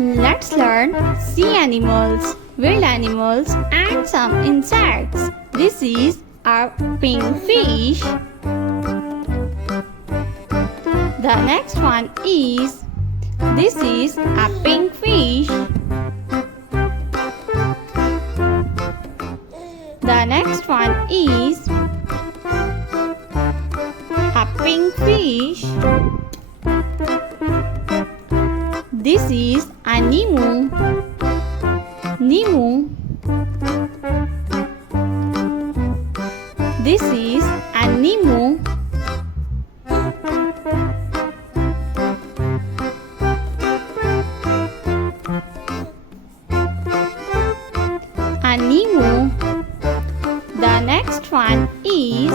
Let's learn sea animals, wild animals and some insects. This is a pink fish. The next one is, this is a pink fish. The next one is a pink fish. This is a Nemo. Nemo. This is a Nemo. A Nemo. The next one is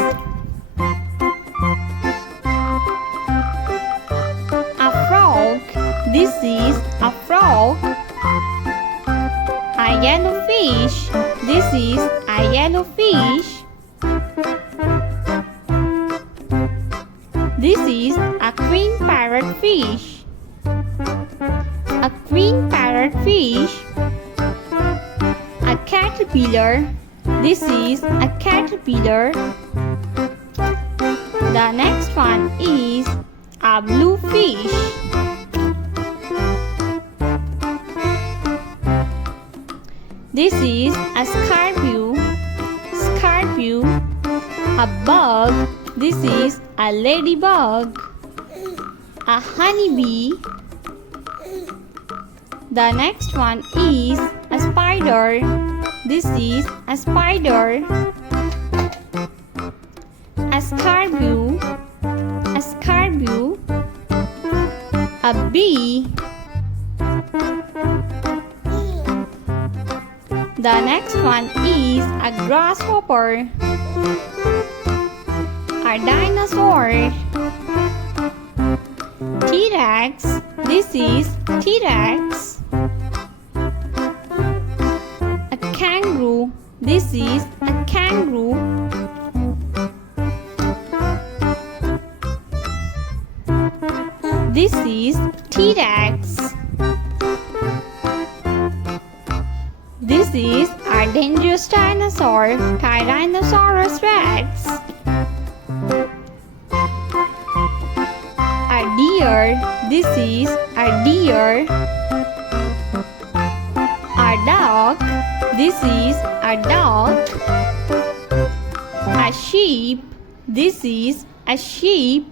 a frog. This is a frog. A yellow fish. This is a yellow fish. This is a queen parrot fish. A queen parrot fish. A caterpillar. This is a caterpillar. The next one is a blue fish. This is a scarabeo. Scarabeo. A bug. This is a ladybug. A honeybee. The next one is a spider. This is a spider. A scarabeo. A scarabeo. A bee. The next one is a grasshopper. A dinosaur. T-Rex. This is T-Rex. A kangaroo. This is a kangaroo. This is T-Rex. This is a dangerous dinosaur, Tyrannosaurus rex. A deer. This is a deer. A dog. This is a dog. A sheep. This is a sheep.